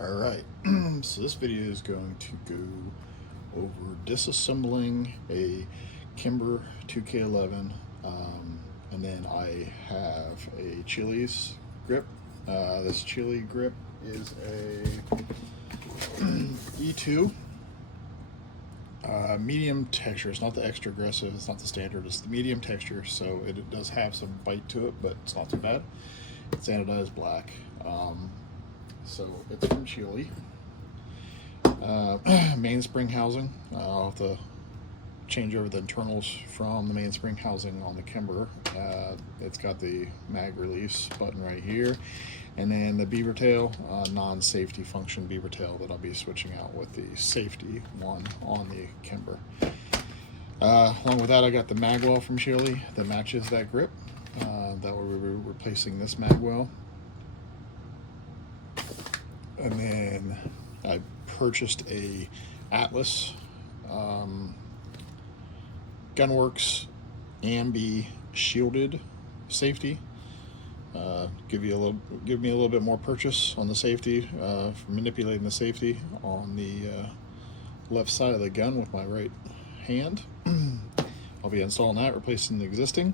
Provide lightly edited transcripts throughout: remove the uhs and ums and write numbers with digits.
Alright, so this video is going to go over disassembling a Kimber 2K11, and then I have a Chili's grip. This Chili grip is a E2 medium texture. It's not the extra aggressive, it's not the standard, it's the medium texture, so it does have some bite to it, but it's not too bad. It's anodized black. So it's from Chili. Mainspring housing. I'll have to change over the internals from the mainspring housing on the Kimber. It's got the mag release button right here, and then the Beavertail non-safety function Beavertail that I'll be switching out with the safety one on the Kimber. Along with that, I got the Magwell from Chili that matches that grip. That will be replacing this Magwell. And then I purchased a Atlas Gunworks Ambi shielded safety. Give me a little bit more purchase on the safety, for manipulating the safety on the left side of the gun with my right hand. I'll be installing that, replacing the existing.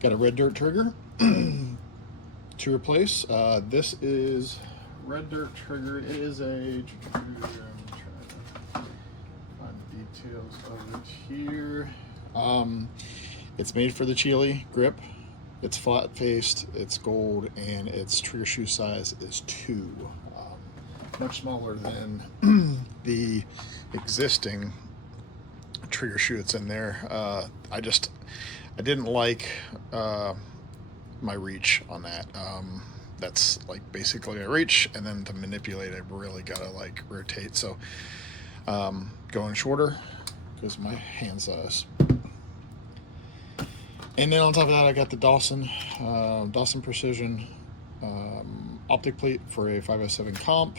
Got a red dirt trigger to replace. This is red dirt trigger. It is a, I'm trying to find the details of it here. It's made for the Chili grip. It's flat faced, it's gold, and its trigger shoe size is 2. Much smaller than the existing trigger shoe that's in there. I didn't like my reach on that. That's like basically a reach, and then to manipulate I really gotta like rotate, so going shorter because my hand size. And then on top of that, I got the Dawson Precision optic plate for a 5s7 comp.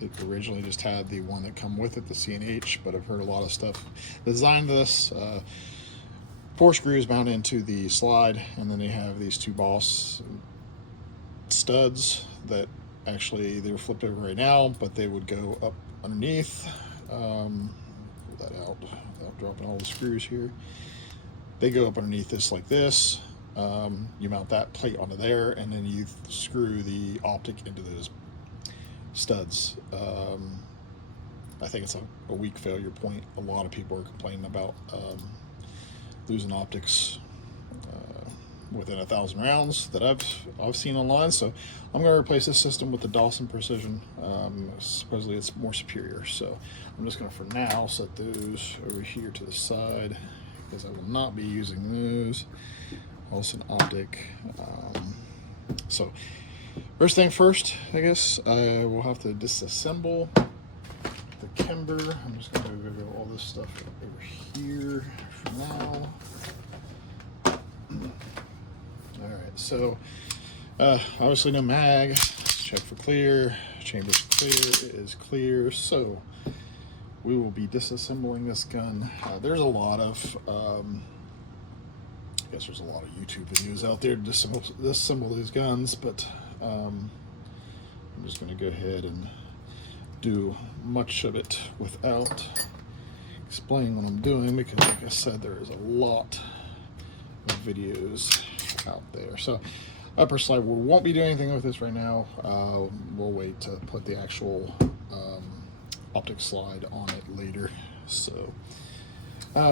It originally just had the one that come with it, the C&H, but I've heard a lot of stuff. Designed this 4 screws mounted into the slide, and then they have these 2 Boss studs that actually they were flipped over right now, but they would go up underneath. Pull that out without dropping all the screws here. They go up underneath this like this. You mount that plate onto there, and then you screw the optic into those studs. I think it's a weak failure point. A lot of people are complaining about losing optics within 1,000 rounds that I've seen online. So I'm going to replace this system with the Dawson Precision. Supposedly it's more superior. So I'm just going to, for now, set those over here to the side, because I will not be using those. Also an optic. So first thing first, I guess I will have to disassemble the Kimber. I'm just going to go over all this stuff over here for now. Alright, so obviously no mag. Let's check for clear. Chamber's clear. It is clear. So we will be disassembling this gun. There's a lot of I guess there's a lot of YouTube videos out there to disassemble these guns, but I'm just going to go ahead and do much of it without explaining what I'm doing, because like I said, there is a lot of videos out there. So upper slide, we won't be doing anything with this right now. We'll wait to put the actual optic slide on it later. So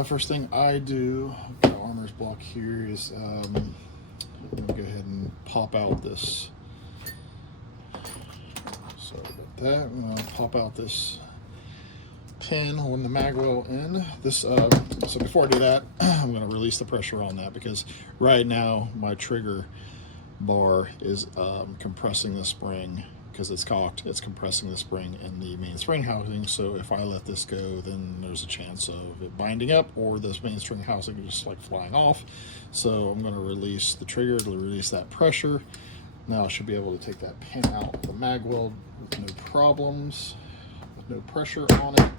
first thing I do, got an armor's block here, is I'm going to go ahead and pop out this. Sorry about that. I'm going to pop out this pin holding the Magwell in. This so before I do that, I'm going to release the pressure on that, because right now my trigger bar is compressing the spring. Because it's cocked, it's compressing the spring in the main spring housing. So if I let this go, then there's a chance of it binding up, or this main spring housing just like flying off. So I'm going to release the trigger to release that pressure. Now I should be able to take that pin out of the Magwell with no problems, with no pressure on it.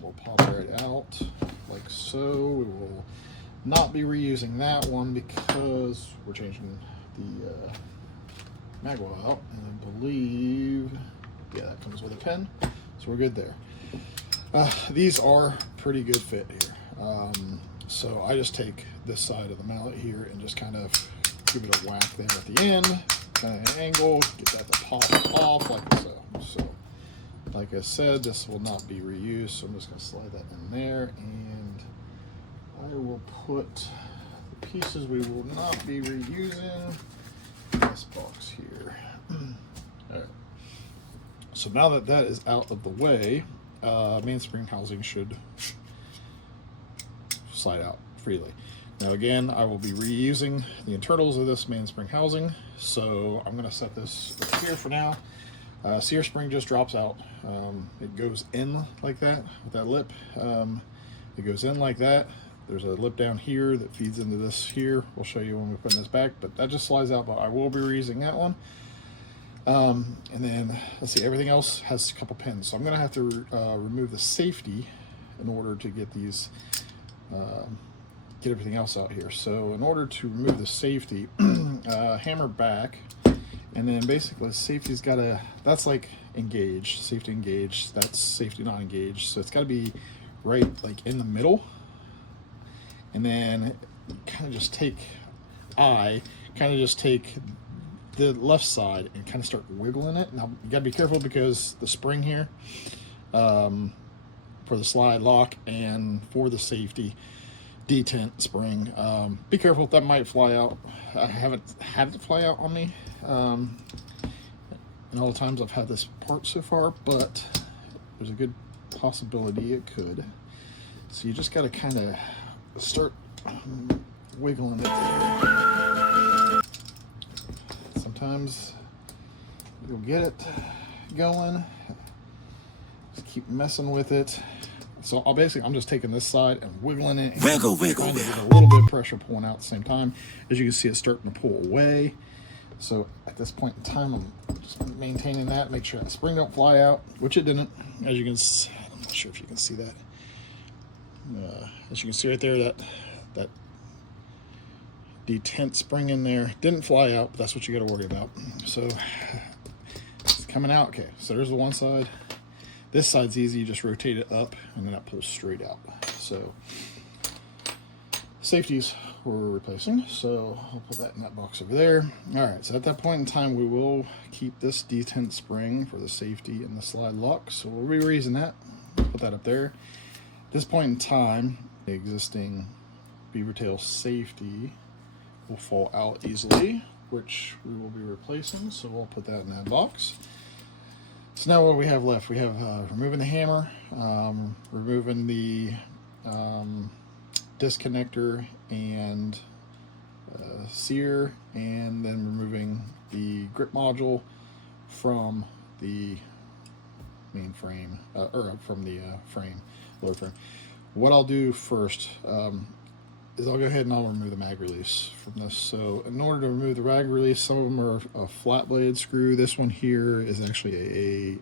We'll pop right out like so. We will not be reusing that one because we're changing the Magwell out, and I believe, yeah, that comes with a pen, so we're good there. These are pretty good fit here. So I just take this side of the mallet here and just kind of give it a whack there at the end, kind of an angle, get that to pop off like so. So, like I said, this will not be reused, so I'm just going to slide that in there, and I will put the pieces we will not be reusing in this box here. All right. So now that that is out of the way, mainspring housing should slide out freely. Now again, I will be reusing the internals of this mainspring housing, so I'm going to set this up here for now. Sear spring just drops out. It goes in like that with that lip. It goes in like that. There's a lip down here that feeds into this here. We'll show you when we put this back, but that just slides out, but I will be reusing that one. And then let's see, everything else has a couple pins, so I'm going to have to remove the safety in order to get these get everything else out here. So in order to remove the safety, hammer back, and then basically the safety's got to, that's like engaged, safety engaged, that's safety not engaged, so it's got to be right like in the middle. And then kind of just take the left side and kind of start wiggling it. Now you gotta be careful because the spring here for the slide lock and for the safety detent spring, be careful, that might fly out. I haven't had it fly out on me in all the times I've had this part so far, but there's a good possibility it could. So you just got to kind of start wiggling it there. Sometimes you'll get it going, just keep messing with it. So I'm just taking this side and wiggling it, and wiggle, trying to get a little bit of pressure pulling out at the same time. As you can see, it's starting to pull away. So at this point in time, I'm just maintaining that, make sure that spring don't fly out, which it didn't. As you can see, I'm not sure if you can see that. As you can see right there, that detent spring in there didn't fly out, but that's what you got to worry about. So it's coming out. Okay, so there's the one side. This side's easy, you just rotate it up and then that pulls straight out. So safeties we're replacing, so I'll put that in that box over there. All right, so at that point in time, we will keep this detent spring for the safety and the slide lock, so we'll be reusing that. Put that up there. At this point in time, the existing Beavertail safety will fall out easily, which we will be replacing, so we'll put that in that box. So now what we have left, we have removing the hammer, removing the disconnector and Sear, and then removing the grip module from the main frame, or from the lower frame. What I'll do first is I'll go ahead and I'll remove the mag release from this. So in order to remove the mag release, some of them are a flat blade screw. This one here is actually a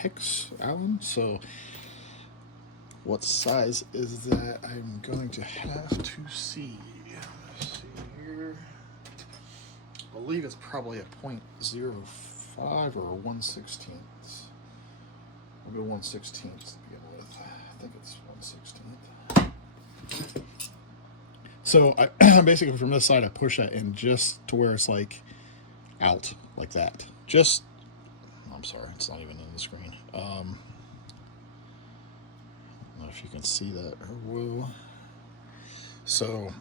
hex Allen. So what size is that? I'm going to have to see. Let's see here. I believe it's probably a 0.05 or a 1/16. I'll go 1/16 to begin with. I think it's 1/16. So I basically from this side I push that in just to where it's like out like that. Just, I'm sorry, it's not even in the screen. I don't know if you can see that or will. So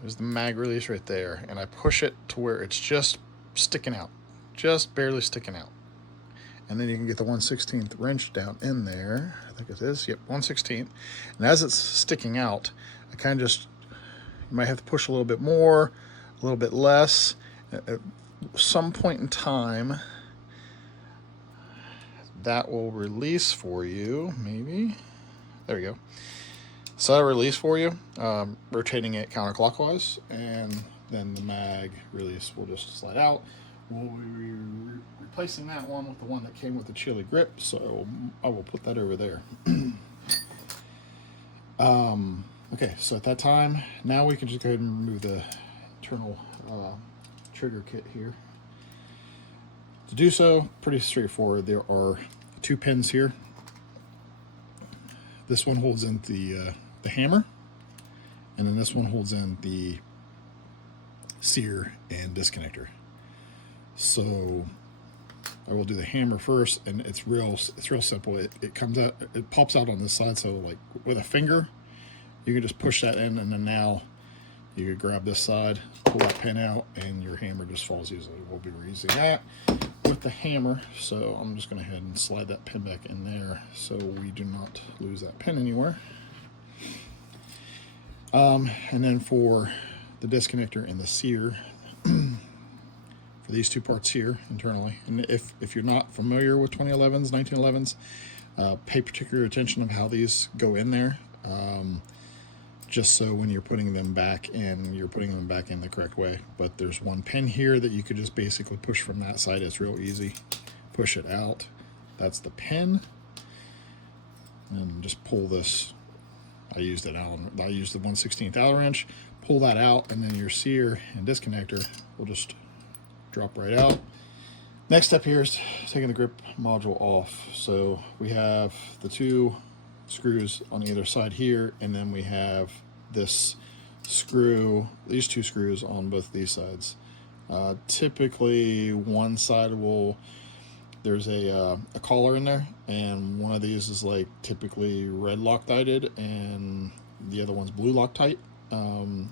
there's the mag release right there, and I push it to where it's just sticking out, just barely sticking out. And then you can get the 1/16 wrench down in there. I think it is, yep, 1/16. And as it's sticking out, I kind of just, you might have to push a little bit more, a little bit less. At some point in time, that will release for you, maybe. There you go. So that'll release for you, rotating it counterclockwise, and then the mag release will just slide out. We'll be replacing that one with the one that came with the chili grip, so I will put that over there. Okay, so at that time, now we can just go ahead and remove the internal trigger kit here. To do so, pretty straightforward. There are 2 pins here. This one holds in the hammer, and then this one holds in the Sear and disconnector. So I will do the hammer first, and it's real simple. It comes out, it pops out on this side. So like with a finger, you can just push that in, and then now you can grab this side, pull that pin out, and your hammer just falls easily. We'll be reusing that with the hammer. So I'm just going to head and slide that pin back in there so we do not lose that pin anywhere. And then for the disconnector and the Sear, for these 2 parts here internally, and if you're not familiar with 2011s, 1911s, pay particular attention of how these go in there. Just so when you're putting them back in, you're putting them back in the correct way. But there's 1 pin here that you could just basically push from that side. It's real easy. Push it out. That's the pin. And just pull this. I used the 1/16 Allen wrench. Pull that out, and then your Sear and disconnector will just drop right out. Next step here is taking the grip module off. So we have the 2 screws on either side here, and then we have this screw, these 2 screws on both these sides. Typically one side there's a collar in there, and one of these is like typically red Loctited and the other one's blue Loctite.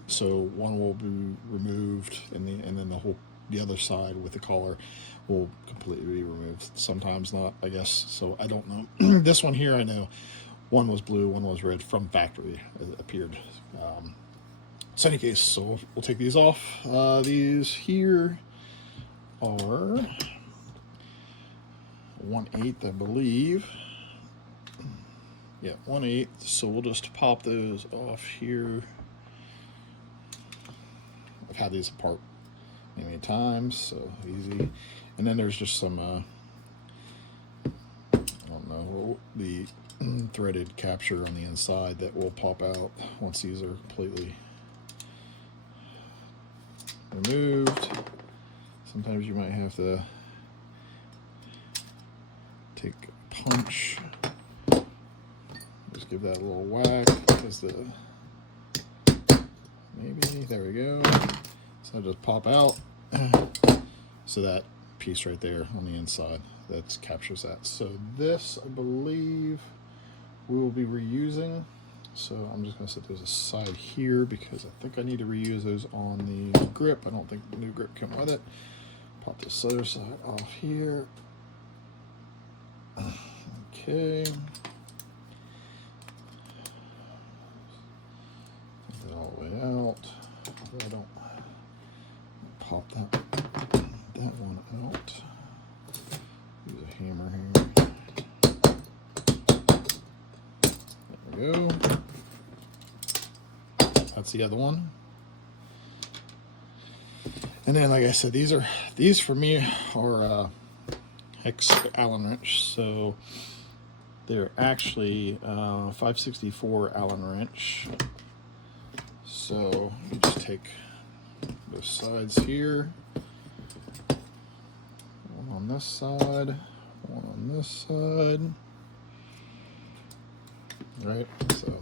So one will be removed, and then the other side with the collar will completely be removed. Sometimes not, I guess. So I don't know. This one here, I know one was blue, one was red from factory, it appeared. So in any case, so we'll take these off. These here are 1/8, I believe. Yeah, 1/8. So we'll just pop those off here. I've had these apart many times, so easy. And then there's just some I don't know, the threaded capture on the inside that will pop out once these are completely removed. Sometimes you might have to take a punch, just give that a little whack, because maybe, there we go. So just pop out. So that piece right there on the inside, that captures that. So this, I believe, we will be reusing. So I'm just going to set those aside here because I think I need to reuse those on the grip. I don't think the new grip came with it. Pop this other side off here. Okay. Get that all the way out. I don't pop that one out. Use a hammer here. There we go. That's the other one. And then, like I said, these for me are hex Allen wrench. So they're actually 564 Allen wrench. So you just take both sides here. One on this side, one on this side. Right, so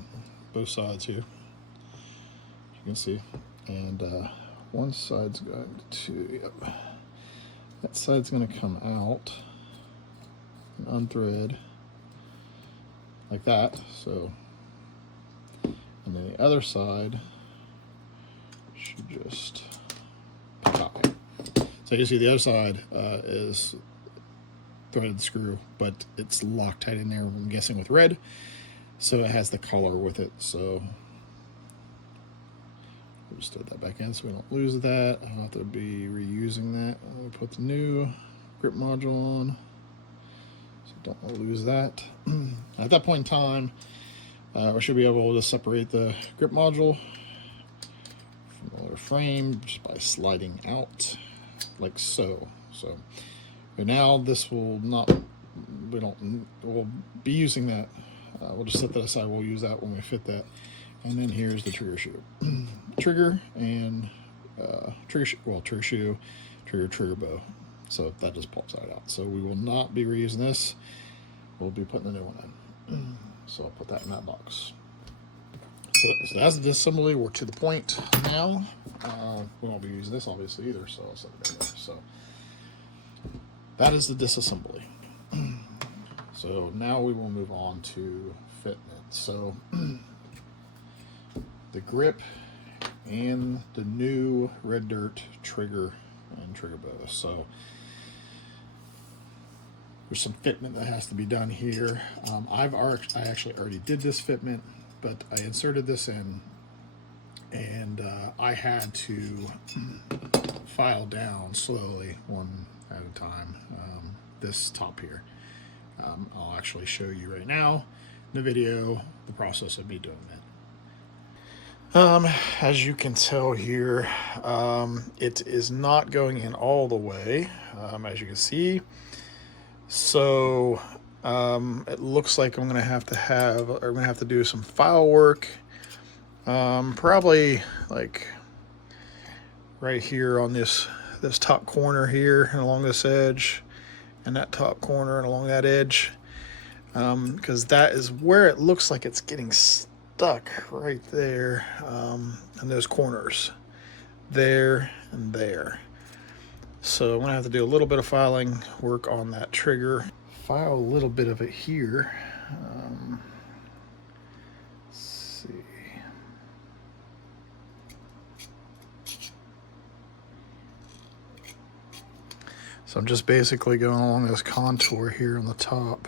both sides here, you can see, and one side's going to, yep, that side's going to come out and unthread like that. So, and then the other side should just pop. So you see the other side is threaded screw, but it's Loctite in there, I'm guessing with red. So it has the color with it, so we'll just thread that back in so we don't lose that. I'll have to be reusing that. I'll put the new grip module on, so don't want to lose that. At that point in time, we should be able to separate the grip module from the other frame just by sliding out like so. So but now this will not, we'll be using that. We'll just set that aside. We'll use that when we fit that. And then here's the trigger shoe. Trigger and trigger shoe, trigger bow. So that just pops that out. So we will not be reusing this. We'll be putting the new one in. So I'll put that in that box. So that's the disassembly. We're to the point now. We won't be using this obviously either, so I'll set it in there. So that is the disassembly. So now we will move on to fitment. So the grip and the new red dirt trigger and trigger bow. So there's some fitment that has to be done here. I actually already did this fitment, but I inserted this in, and I had to file down slowly, one at a time, this top here. I'll actually show you right now in the video the process of me doing that. As you can tell here, it is not going in all the way, as you can see. So it looks like I'm gonna have to do some file work, probably like right here on this top corner here and along this edge, and that top corner and along that edge, because that is where it looks like it's getting stuck, right there, in those corners, there and there. So I'm gonna have to do a little bit of filing work on that trigger. File a little bit of it here. Let's see. So I'm just basically going along this contour here on the top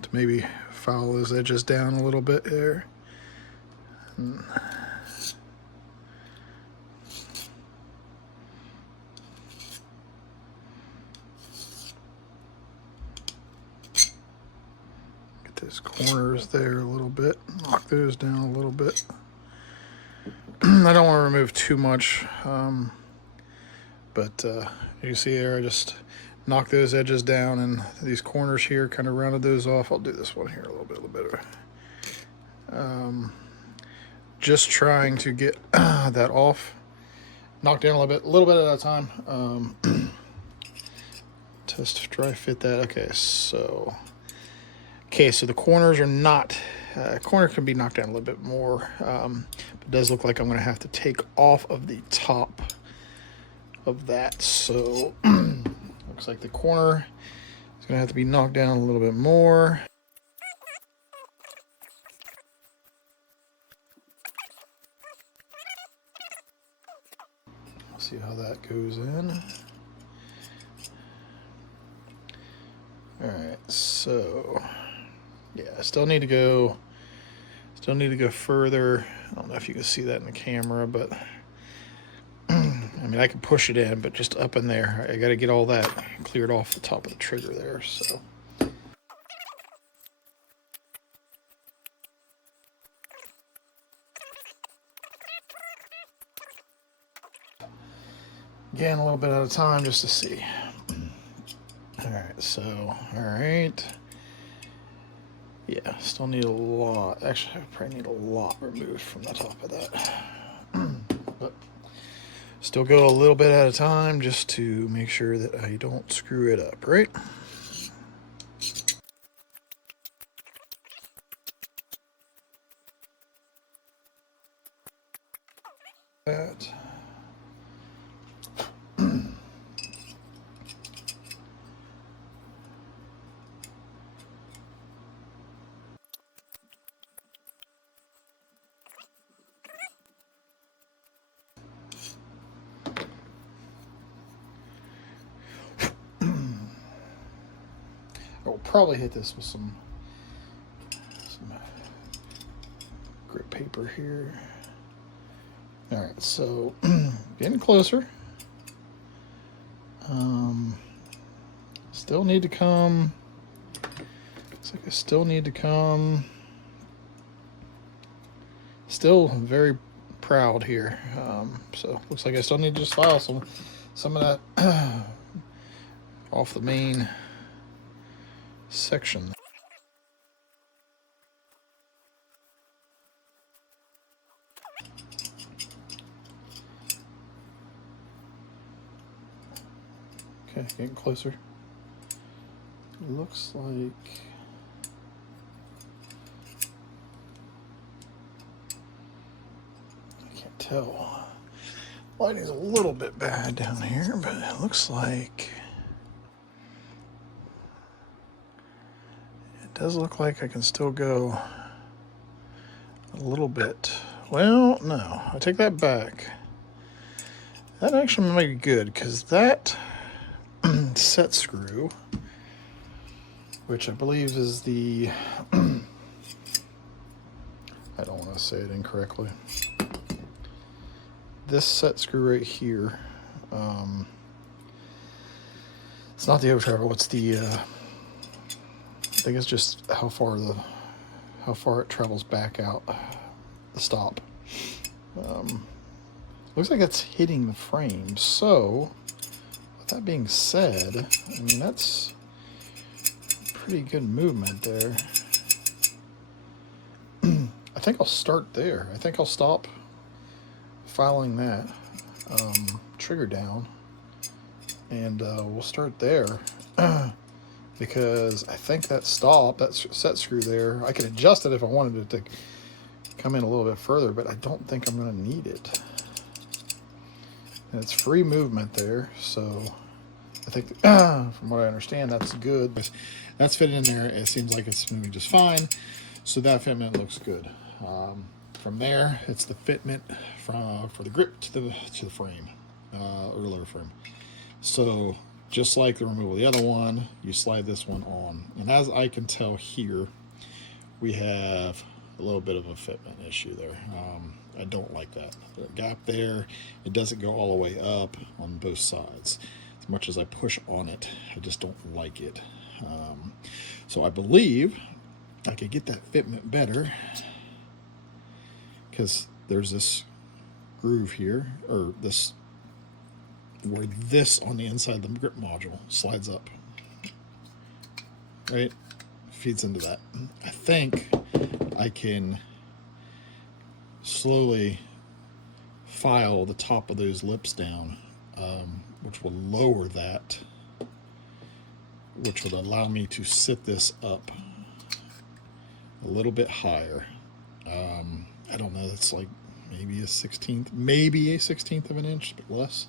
to maybe file those edges down a little bit there. Get those corners there a little bit, knock those down a little bit. I don't want to remove too much, but you see there, I just knocked those edges down, and these corners here kind of rounded those off. I'll do this one here a little bit. Just trying to get that off, knock down a little bit at a time. Just dry fit that. Okay, so the corners are not. Corner can be knocked down a little bit more. But it does look like I'm going to have to take off of the top of that. So looks like the corner is going to have to be knocked down a little bit more. See how that goes in. All right, so yeah, I still need to go further. I don't know if you can see that in the camera, but I mean, I can push it in, but just up in there, I got to get all that cleared off the top of the trigger there. So again, a little bit at a time just to see. All right, so all right. Yeah, still need a lot. Actually, I probably need a lot removed from the top of that. But still go a little bit at a time just to make sure that I don't screw it up, right? That. I will probably hit this with some grip paper here. All right, so getting closer. Still need to come. Looks like I still need to come. Still very proud here. So looks like I still need to just file some of that off the main section. Okay, getting closer. Looks like I can't tell. Lighting's a little bit bad down here, but it looks like it does look like I can still go a little bit. Well, no, I take that back. That actually might be good, because that set screw, which I believe is the I don't want to say it incorrectly. This set screw right here, it's not the O-travel, it's the I think it's just how far it travels back out the stop. Looks like it's hitting the frame. So with that being said, I mean, that's pretty good movement there. I think I'll start there. I think I'll stop filing that trigger down, and we'll start there. Because I think that set screw there, I could adjust it if I wanted it to come in a little bit further, but I don't think I'm going to need it. And it's free movement there, so I think from what I understand, that's good. That's fitted in there. It seems like it's moving just fine, so that fitment looks good. From there, it's the fitment for the grip to the frame, or lower frame. So just like the removal of the other one, you slide this one on, and as I can tell here, we have a little bit of a fitment issue there. I don't like that. The gap there, it doesn't go all the way up on both sides. As much as I push on it, I just don't like it. So I believe I could get that fitment better, because there's this groove here, or this, where this on the inside of the grip module slides up, right? Feeds into that. I think I can slowly file the top of those lips down, which will lower that, which would allow me to sit this up a little bit higher. I don't know, that's like maybe a 16th of an inch, but less.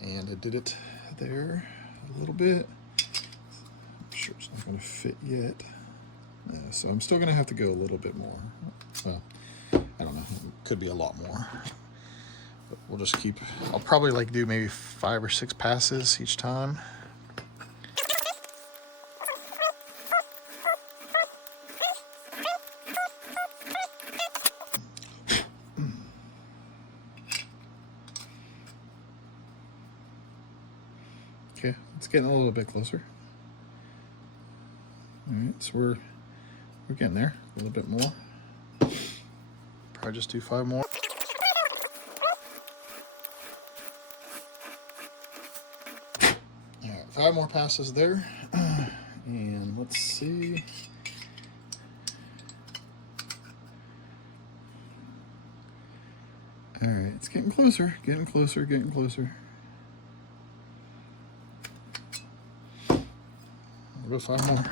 And I did it there a little bit. I'm sure it's not going to fit yet. So I'm still going to have to go a little bit more. Well, I don't know, it could be a lot more. But we'll just keep, I'll probably like do maybe 5 or 6 passes each time. Okay, it's getting a little bit closer. All right, so we're getting there a little bit more. Probably just do 5 more. All right, 5 more passes there, and let's see. All right, it's getting closer, getting closer, getting closer. We'll go 5 more.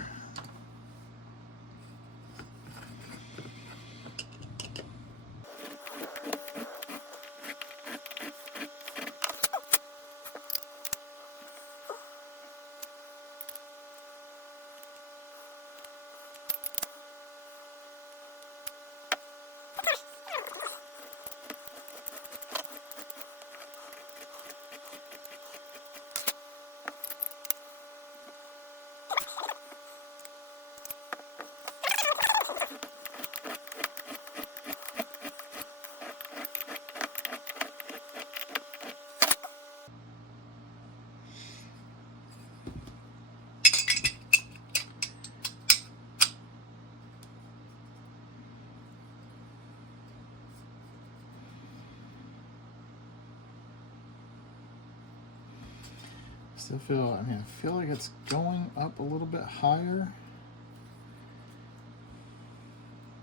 Still feel, I mean, I feel like it's going up a little bit higher,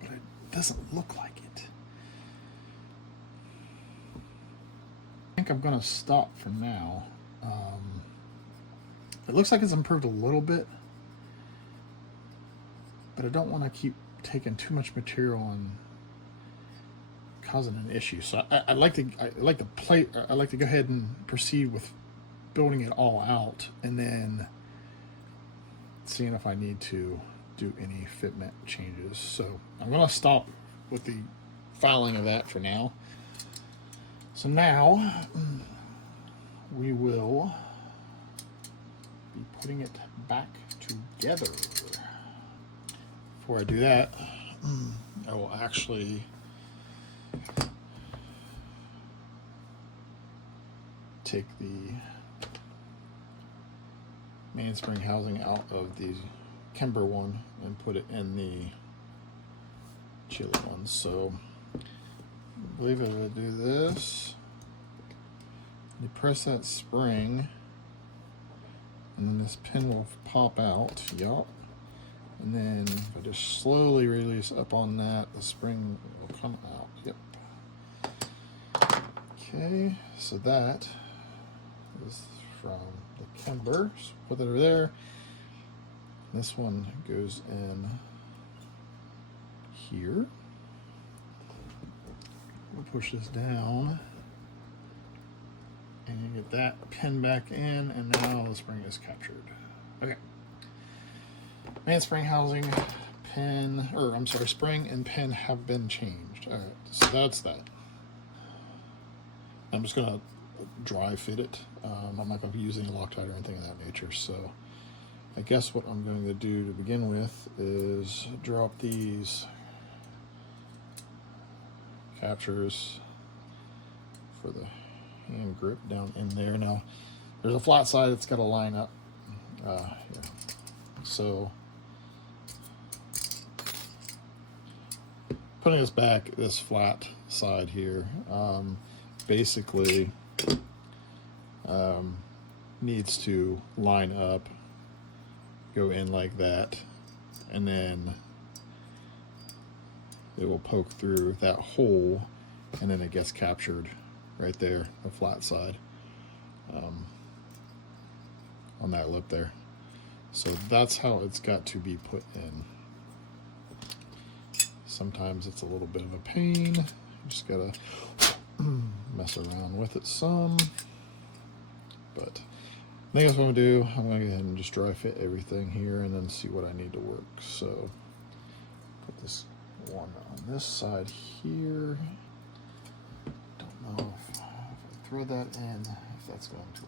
but it doesn't look like it. I think I'm gonna stop for now. It looks like it's improved a little bit, but I don't want to keep taking too much material and causing an issue. So I like to go ahead and proceed with building it all out and then seeing if I need to do any fitment changes. So I'm going to stop with the filing of that for now. So now we will be putting it back together. Before I do that, I will actually take the mainspring housing out of the Kimber one and put it in the chili one. So I believe I would do this. You press that spring and then this pin will pop out. Yup. And then if I just slowly release up on that, the spring will come out. Yep. Okay, so that is from the Kimber. So put that over there. This one goes in here. We'll push this down and get that pin back in, and now the spring is captured. Okay. Mainspring housing, pin, or I'm sorry, spring and pin have been changed. All right, so that's that. I'm just gonna dry fit it. I'm not gonna be using Loctite or anything of that nature. So I guess what I'm going to do to begin with is drop these captures for the hand grip down in there. Now there's a flat side that's got to line up. Yeah. So putting this back, this flat side here, basically needs to line up, go in like that, and then it will poke through that hole, and then it gets captured right there, the flat side, on that lip there. So that's how it's got to be put in. Sometimes it's a little bit of a pain. You just gotta mess around with it some. But I think that's what I'm gonna do. I'm gonna go ahead and just dry fit everything here and then see what I need to work. So put this one on this side here. Don't know if I throw that in, if that's going to work.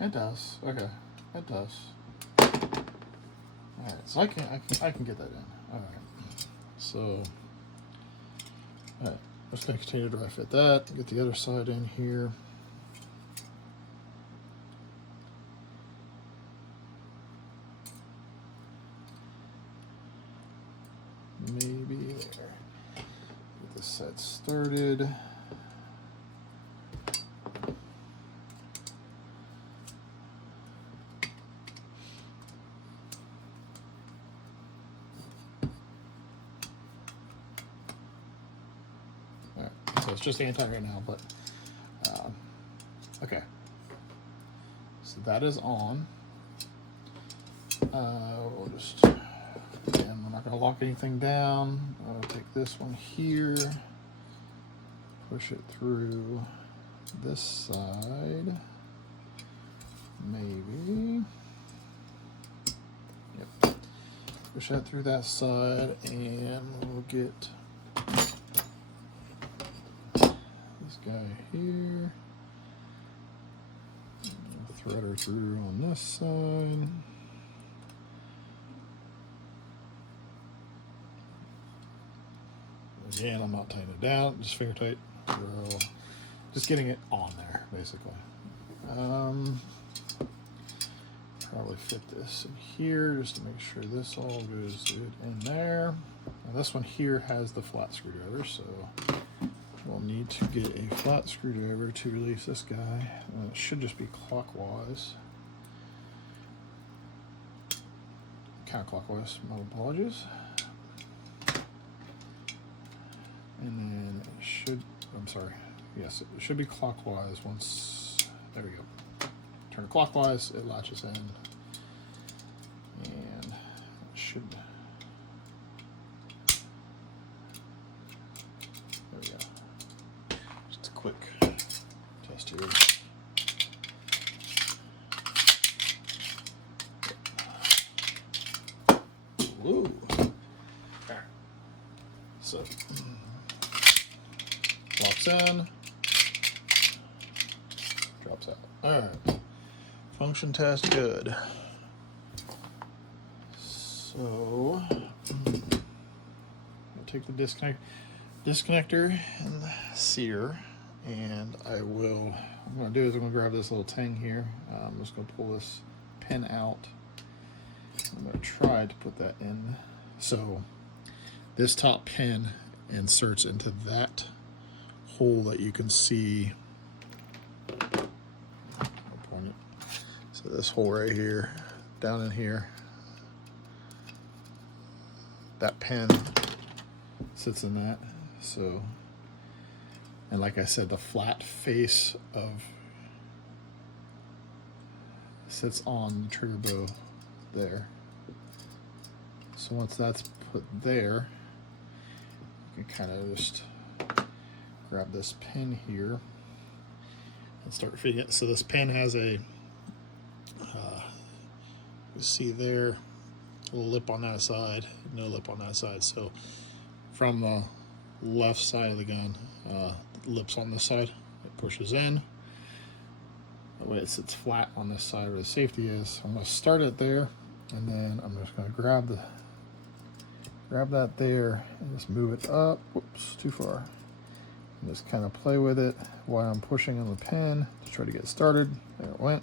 It does. Okay, it does. All right, so I can get that in. All right. So, all right, I'm just gonna continue to dry fit that. Get the other side in here. Maybe there. Get this side started. It's just anti right now, but okay. So that is on. We'll just, again, we're not going to lock anything down. I'll take this one here, push it through this side, maybe. Yep. Push that through that side, and we'll get guy here, thread her through on this side. Again, I'm not tying it down, just finger tight. just getting it on there, basically. Probably fit this in here just to make sure this all goes good in there. Now this one here has the flat screwdriver, so we'll need to get a flat screwdriver to release this guy. It should just be clockwise. Counterclockwise, my apologies. And then it should, I'm sorry, yes, it should be clockwise once, there we go. Turn it clockwise, it latches in, and it should, there we go. Just a quick test here. Ooh. Alright. So, locks in, drops out. Alright. Function test good. So I'll take the disconnector and the Sear, and I'm going to grab this little tang here. I'm just going to pull this pin out. I'm going to try to put that in. So this top pin inserts into that hole that you can see. So this hole right here, down in here, that pin sits in that. So, and like I said, the flat face sits on the trigger bow there. So once that's put there, you can kind of just grab this pin here and start fitting it. So this pin has a you see there, a little lip on that side, no lip on that side. So from the left side of the gun, lips on this side, it pushes in. That way it sits flat on this side where the safety is. So I'm going to start it there, and then I'm just going to grab that there and just move it up. Whoops, too far. And just kind of play with it while I'm pushing on the pin to try to get started. There it went.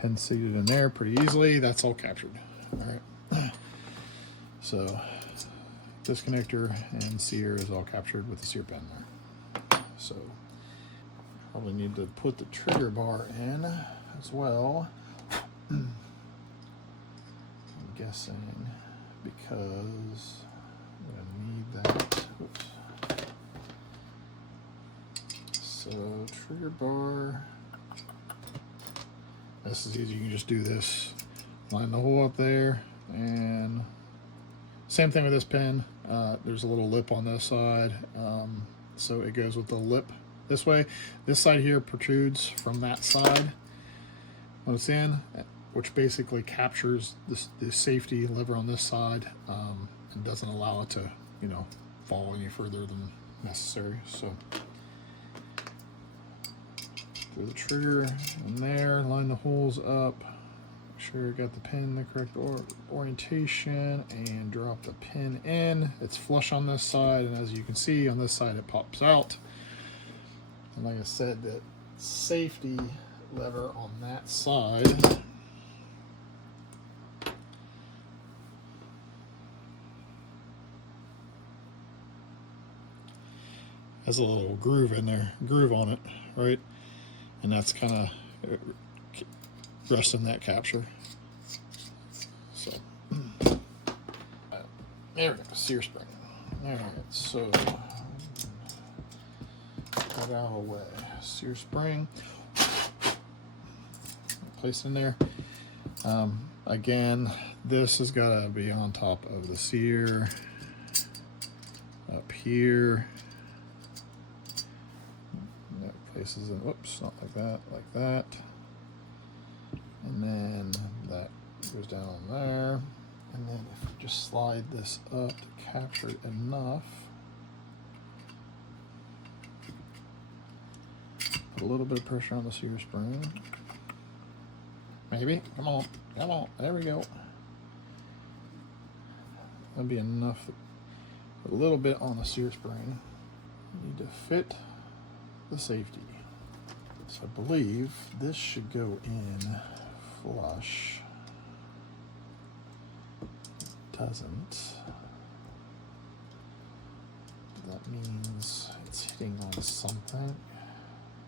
Pin seated in there pretty easily. That's all captured. All right. So disconnector and Sear is all captured with the Sear pin there. So probably need to put the trigger bar in as well. I'm guessing because I'm gonna need that. Oops. So trigger bar. This is easy, you can just do this. Line the hole up there, and same thing with this pin. There's a little lip on this side, so it goes with the lip this way. This side here protrudes from that side when it's in, which basically captures the safety lever on this side and doesn't allow it to, you know, fall any further than necessary. So through the trigger in there, line the holes up, make sure you got the pin in the correct orientation, and drop the pin in. It's flush on this side, and as you can see on this side it pops out. And like I said, that safety lever on that side has a little groove in there, groove on it, right? And that's kind of resting that capture. So there we go, Sear spring. All right, so get that out of the way. Sear spring, place in there. Again, this has got to be on top of the Sear up here. Places in, whoops, not like that, like that, and then that goes down there, and then if you just slide this up to capture it enough, put a little bit of pressure on the Sear spring, maybe, come on, there we go. That'd be enough. Put a little bit on the Sear spring. You need to fit the safety. So I believe this should go in flush. It doesn't. That means it's hitting on something.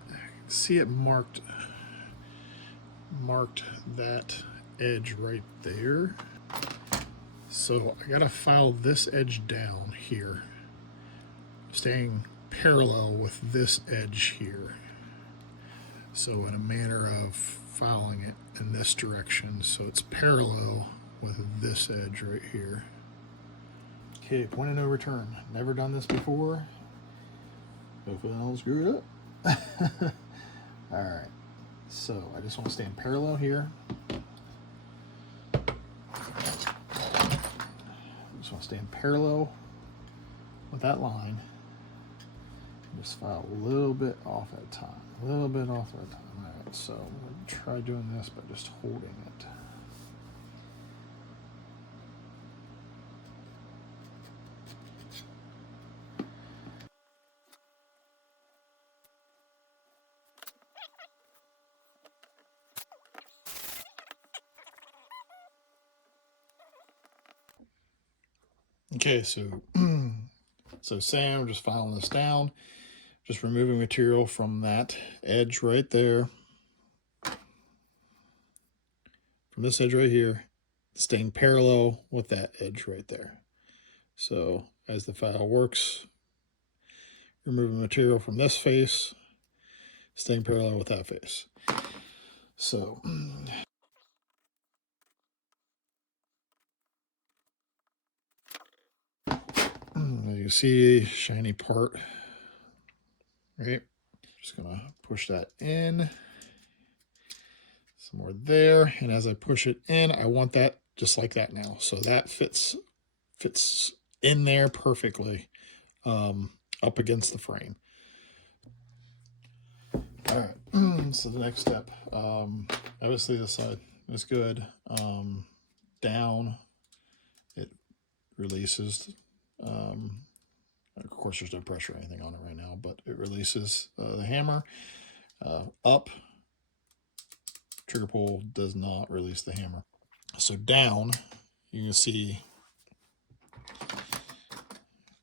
I can see it marked that edge right there. So I gotta file this edge down here, staying parallel with this edge here. So in a manner of filing it in this direction, so it's parallel with this edge right here. Okay, point of no return. Never done this before. Hopefully I don't screw it up. Alright, so I just want to stand parallel here. Just want to stand parallel with that line. Just file a little bit off at a time. A little bit off at a time. Alright, so I'm going to try doing this by just holding it. Okay, so say I'm just filing this down, just removing material from that edge right there, from this edge right here, staying parallel with that edge right there. So as the file works, removing material from this face, staying parallel with that face. So you see shiny part, right? Just gonna push that in, some more there, and as I push it in, I want that just like that now. So that fits in there perfectly, up against the frame. All right, so the next step, obviously this side is good. Down, it releases. Of course, there's no pressure or anything on it right now, but it releases the hammer. Up, trigger pull does not release the hammer. So down, you can see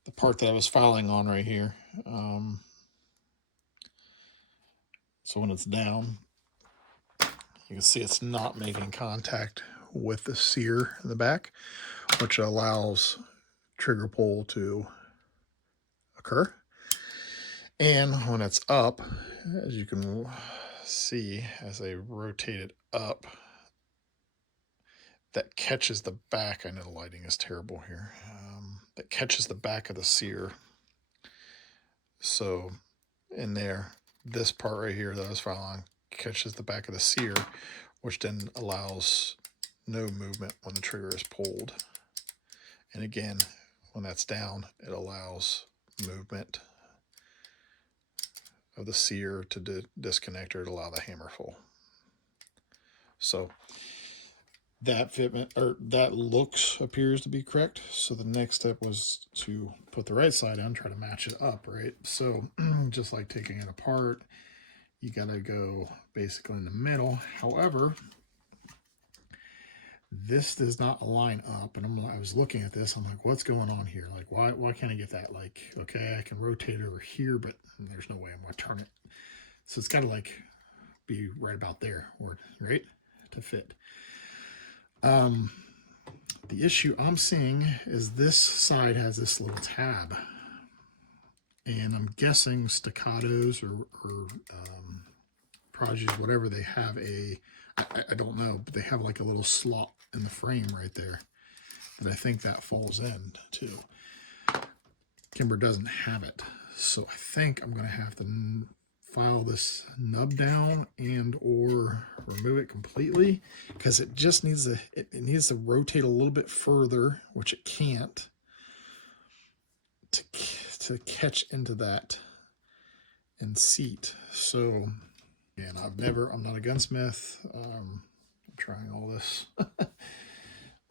the part that I was filing on right here. So when it's down, you can see it's not making contact with the sear in the back, which allows trigger pull to occur. And when it's up, as you can see, as I rotate it up, that catches the back. I know the lighting is terrible here. That catches the back of the sear. So in there, this part right here that I was filing catches the back of the sear, which then allows no movement when the trigger is pulled. And again, when that's down, it allows movement of the sear to disconnector to allow the hammer full. So that fitment, or that appears to be correct. So the next step was to put the right side on, try to match it up, right? So just like taking it apart, you gotta go basically in the middle. However, this does not align up, and I was looking at this, I'm like, what's going on here? Like, why can't I get that? Like, okay, I can rotate it over here, but there's no way I'm gonna turn it. So it's gotta like be right about there, or right, to fit. The issue I'm seeing is this side has this little tab, and I'm guessing Staccatos or Prodigies, whatever, they have I don't know, but they have like a little slot in the frame right there that I think that falls in too. Kimber doesn't have it, so I think I'm gonna have to file this nub down and or remove it completely, because it just needs to it needs to rotate a little bit further, which it can't, to catch into that and seat. So again, I'm not a gunsmith. I'm trying all this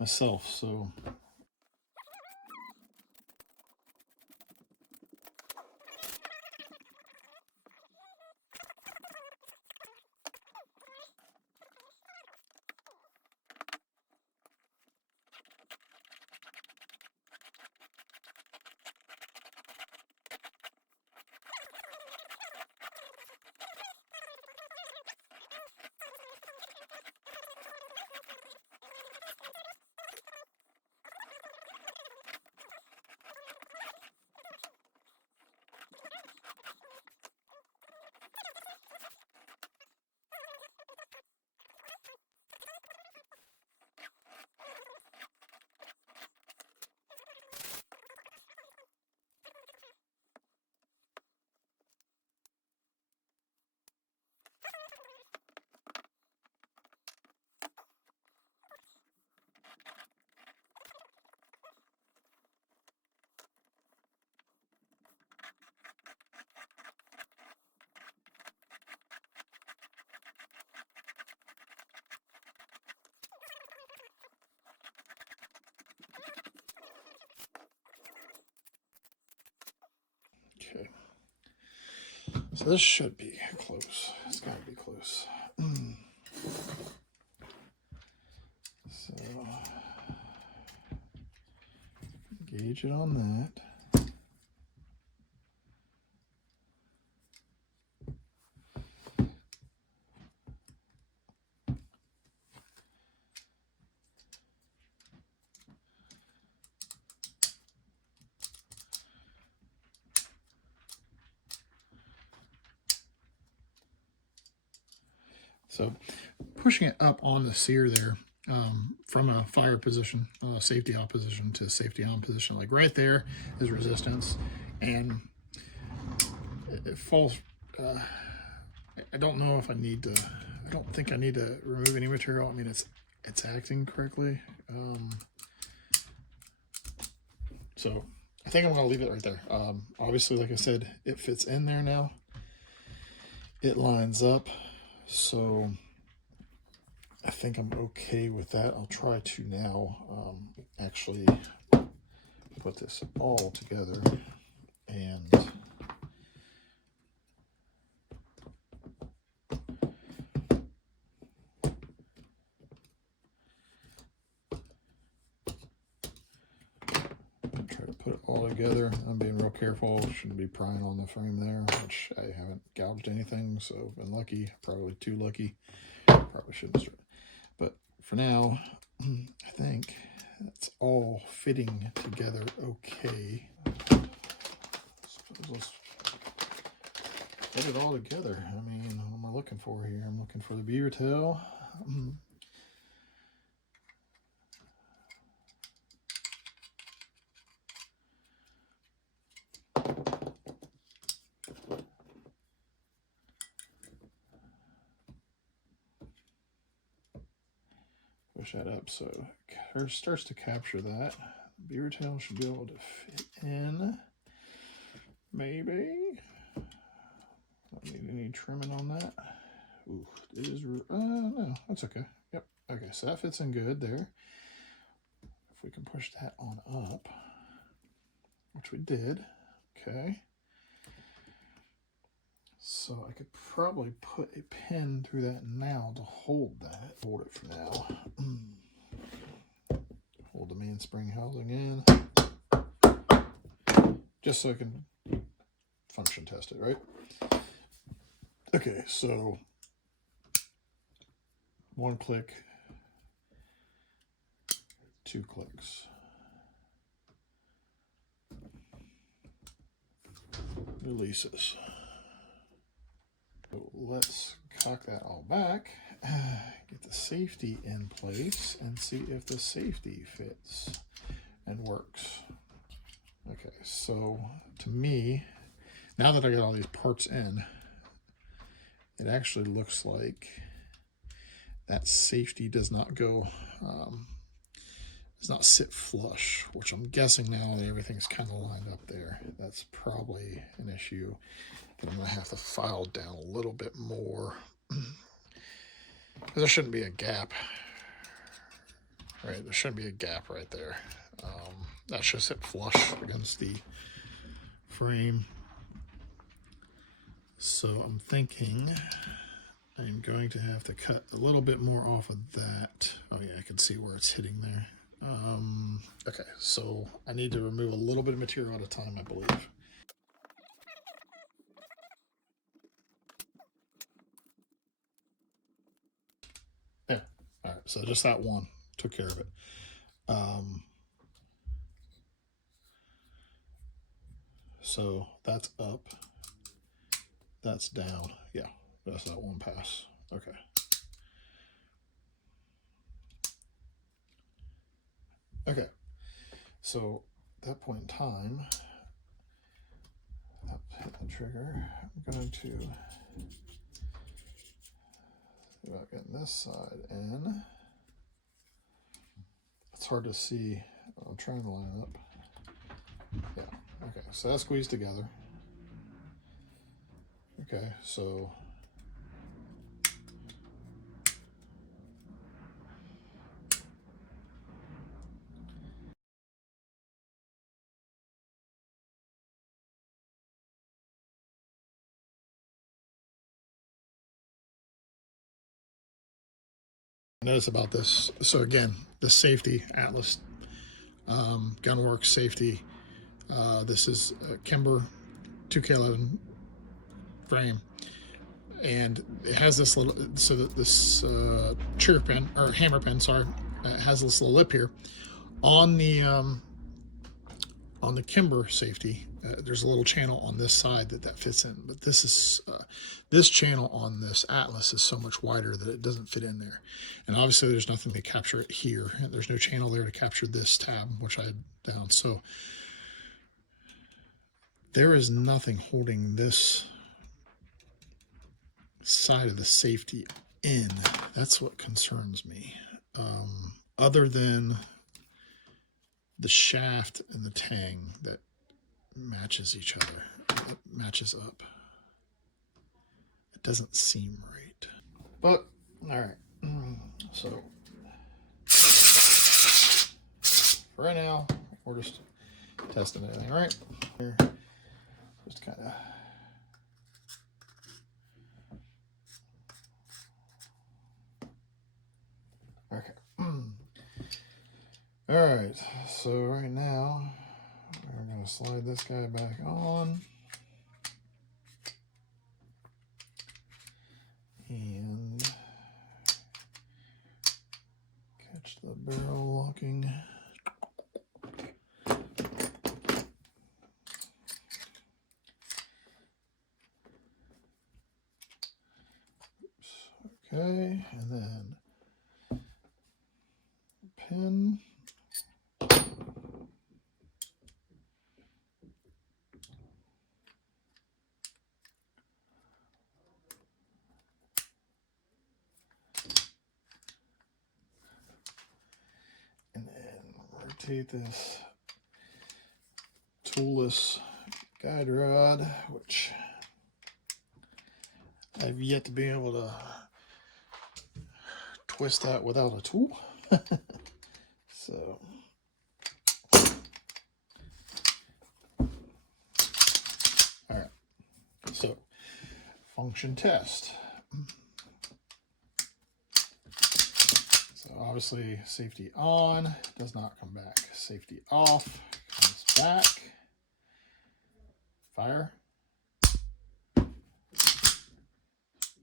myself, so So this should be close. It's got to be close. So gauge it on that. So pushing it up on the Sear there, from a fire position, safety off position to safety on position, like right there is resistance, and it falls. I don't know if I need to. I don't think I need to remove any material. I mean, it's acting correctly. So I think I'm going to leave it right there. Obviously, like I said, it fits in there now. It lines up. So I think I'm okay with that. I'll try to now actually put this all together and try to put it all together. I'm being real careful. Shouldn't be prying on the frame there, which I haven't gouged anything, so I've been lucky. Probably too lucky. Probably shouldn't start. But for now, I think that's all fitting together okay. Let's get it all together. I mean, what am I looking for here? I'm looking for the Beavertail. Push that up so it starts to capture that. Beavertail should be able to fit in. Maybe. Don't need any trimming on that. Ooh, it is. No, that's okay. Yep. Okay, so that fits in good there. If we can push that on up, which we did. Okay. So I could probably put a pin through that now to hold that. Hold it for now. Hold the mainspring housing in. Just so I can function test it, right? Okay, so 1 click, 2 clicks. Releases. So let's cock that all back, get the safety in place, and see if the safety fits and works. Okay, so to me, now that I got all these parts in, it actually looks like that safety does not go, does not sit flush, which I'm guessing now that everything's kind of lined up there. That's probably an issue that I'm going to have to file down a little bit more. There shouldn't be a gap, right? There shouldn't be a gap right there. That should sit flush against the frame. So I'm thinking I'm going to have to cut a little bit more off of that. Oh yeah, I can see where it's hitting there. Okay, so I need to remove a little bit of material at a time, I believe. There. All right, so just that one took care of it. So that's up, that's down. Yeah, that's that one pass. Okay. Okay, so at that point in time, hit the trigger. I'm going to see about getting this side in. It's hard to see. I'm trying to line it up. Yeah, okay, so that's squeezed together. Okay, so Notice about this. So again, the safety Atlas Gunworks safety. This is a Kimber 2K11 frame, and it has this little, so that this trigger pin or hammer pin, sorry, it has this little lip here on the Kimber safety. There's a little channel on this side that fits in, but this is this channel on this Atlas is so much wider that it doesn't fit in there. And obviously there's nothing to capture it here. There's no channel there to capture this tab, which I had down. So there is nothing holding this side of the safety in. That's what concerns me. Other than the shaft and the tang that matches each other, it matches up. It doesn't seem right. But all right, so for right now we're just testing everything. All right, here, just kind of okay. All right, so right now we're going to slide this guy back on. And catch the barrel locking. Oops. Okay, and then pin. Rotate this toolless guide rod, which I've yet to be able to twist that without a tool. So all right, so function test. Obviously, safety on, does not come back. Safety off, comes back. Fire.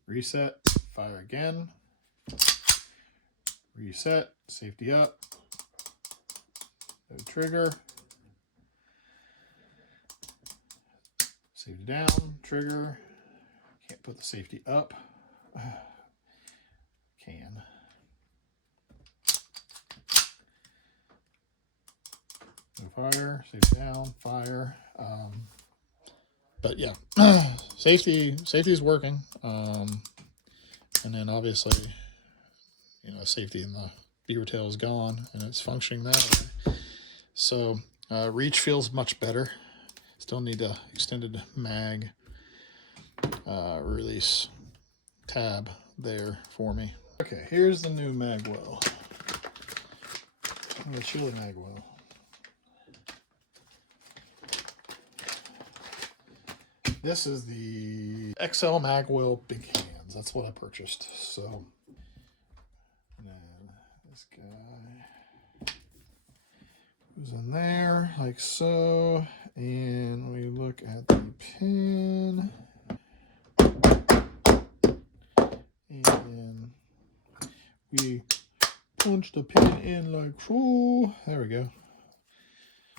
Reset, fire again. Reset, safety up. No trigger. Safety down, trigger. Can't put the safety up. Can. No fire, safety down, fire. But yeah, safety is working. And then obviously, you know, safety in the Beavertail is gone and it's functioning that way. So reach feels much better. Still need the extended mag release tab there for me. Okay, here's the new Magwell. I'm gonna show the Magwell. This is the XL Magwell Big Hands. That's what I purchased. So, and then this guy goes in there like so, and we look at the pin, and we punch the pin in like so. There we go.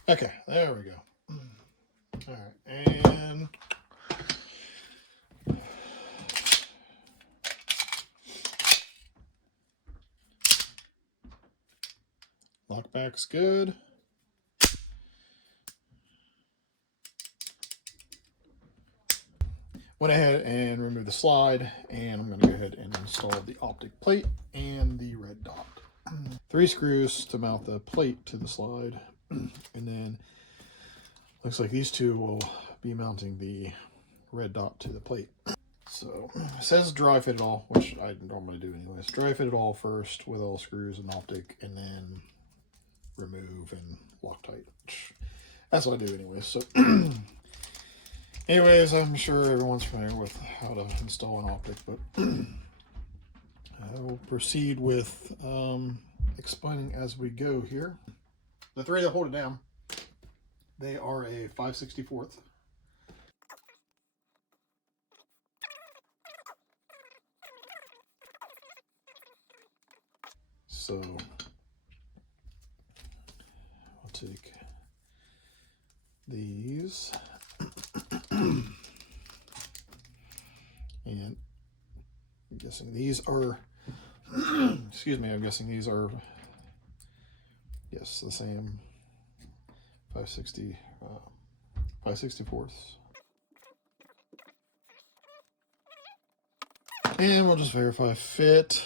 Okay, there we go. All right, and lockback's good. Went ahead and removed the slide, and I'm going to go ahead and install the optic plate and the red dot. 3 screws to mount the plate to the slide, and then looks like these 2 will be mounting the red dot to the plate. So it says dry fit it all, which I normally do anyways. Dry fit it all first with all screws and optic, and then remove and Loctite. That's what I do anyways. So anyways, I'm sure everyone's familiar with how to install an optic, but will proceed with explaining as we go here. The three that hold it down, they are a 5/64. So I'll take these and I'm guessing these are excuse me, I'm guessing these are, yes, the same 5/64. And we'll just verify fit.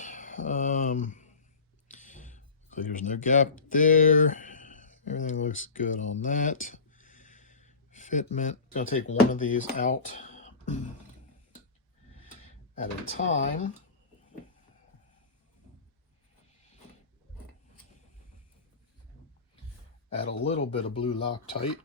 There's no gap there. Everything looks good on that. Fitment. Gonna take one of these out at a time. Add a little bit of blue Loctite.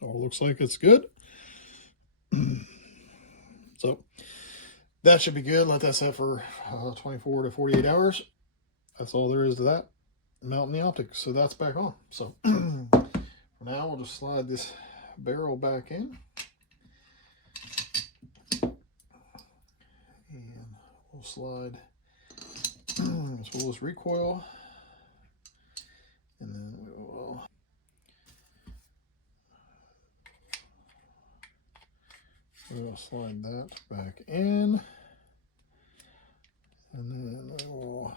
All looks like it's good. So that should be good. Let that set for 24 to 48 hours. That's all there is to that. Mounting the optics. So that's back on. So for now, we'll just slide this barrel back in. And we'll slide as well as recoil. And then we will we'll slide that back in. And then we will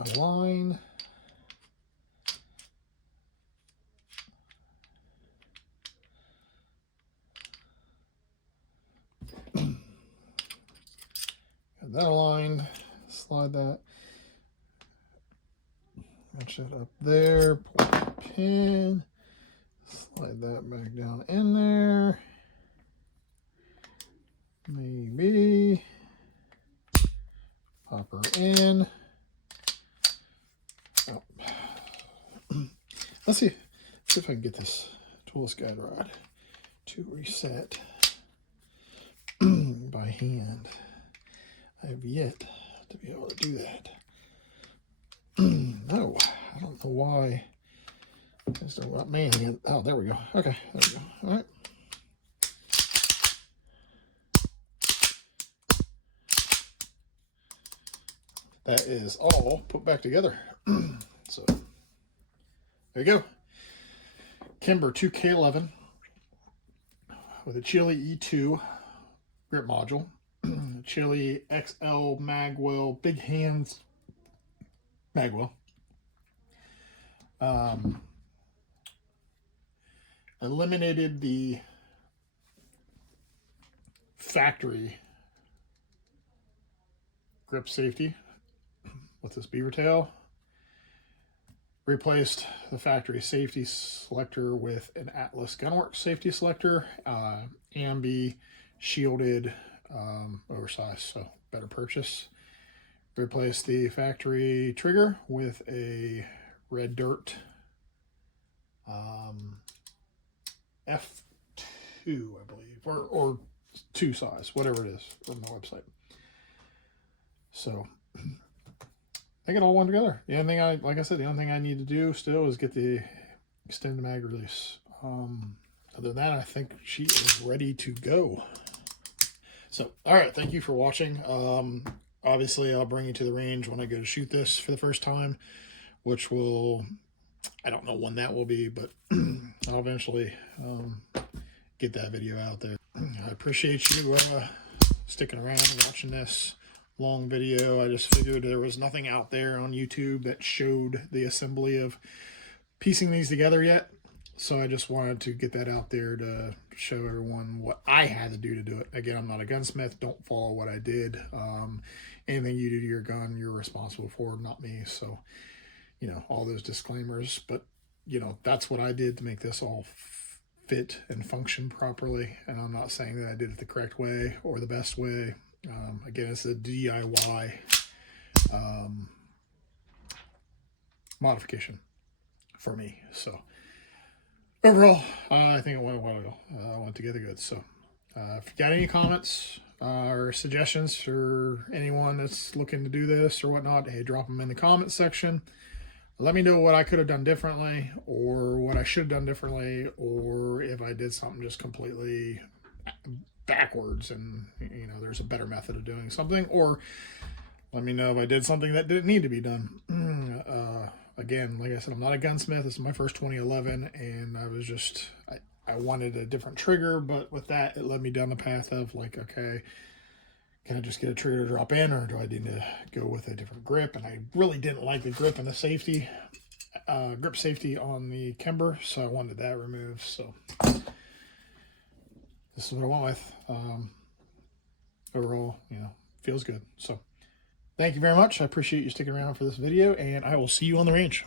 align. Got that aligned. Slide that. Match it up there. Pull the pin. Slide that back down in there. Maybe. Pop her in. Oh. Let's see if I can get this toolless guide rod to reset by hand. I have yet to be able to do that. No, I don't know why. I just don't got man hand. Oh, there we go. Okay, there we go. All right. That is all put back together. So there you go. Kimber 2K11 with a Chili E2 grip module. Chili XL Magwell Big Hands Magwell. Eliminated the factory grip safety with this Beavertail. Replaced the factory safety selector with an Atlas Gunworks safety selector. Ambi shielded, oversized, so better purchase. Replaced the factory trigger with a red dirt F2, I believe, or 2 size, whatever it is from the website. So I think it all went together. The only thing like I said, the only thing I need to do still is get the extended mag release. Other than that, I think she is ready to go. So, all right, thank you for watching. Obviously, I'll bring you to the range when I go to shoot this for the first time, which will, I don't know when that will be, but I'll eventually get that video out there. I appreciate you sticking around and watching this long video. I just figured there was nothing out there on YouTube that showed the assembly of piecing these together yet. So I just wanted to get that out there to show everyone what I had to do it. Again, I'm not a gunsmith. Don't follow what I did. Anything you do to your gun, you're responsible for, not me. So, you know, all those disclaimers. But, you know, that's what I did to make this all fit and function properly. And I'm not saying that I did it the correct way or the best way. Again, it's a DIY modification for me. So overall, I think it went well. Went together good. So if you got any comments or suggestions for anyone that's looking to do this or whatnot, hey, drop them in the comment section. Let me know what I could have done differently, or what I should have done differently, or if I did something just completely backwards and, you know, there's a better method of doing something, or let me know if I did something that didn't need to be done. Again, like I said, I'm not a gunsmith. This is my first 2011, and I was just, I wanted a different trigger, but with that, it led me down the path of like, okay, can I just get a trigger to drop in, or do I need to go with a different grip? And I really didn't like the grip and the safety, grip safety on the Kimber, so I wanted that removed. So this is what I went with. Overall, you know, feels good. So thank you very much. I appreciate you sticking around for this video, and I will see you on the range.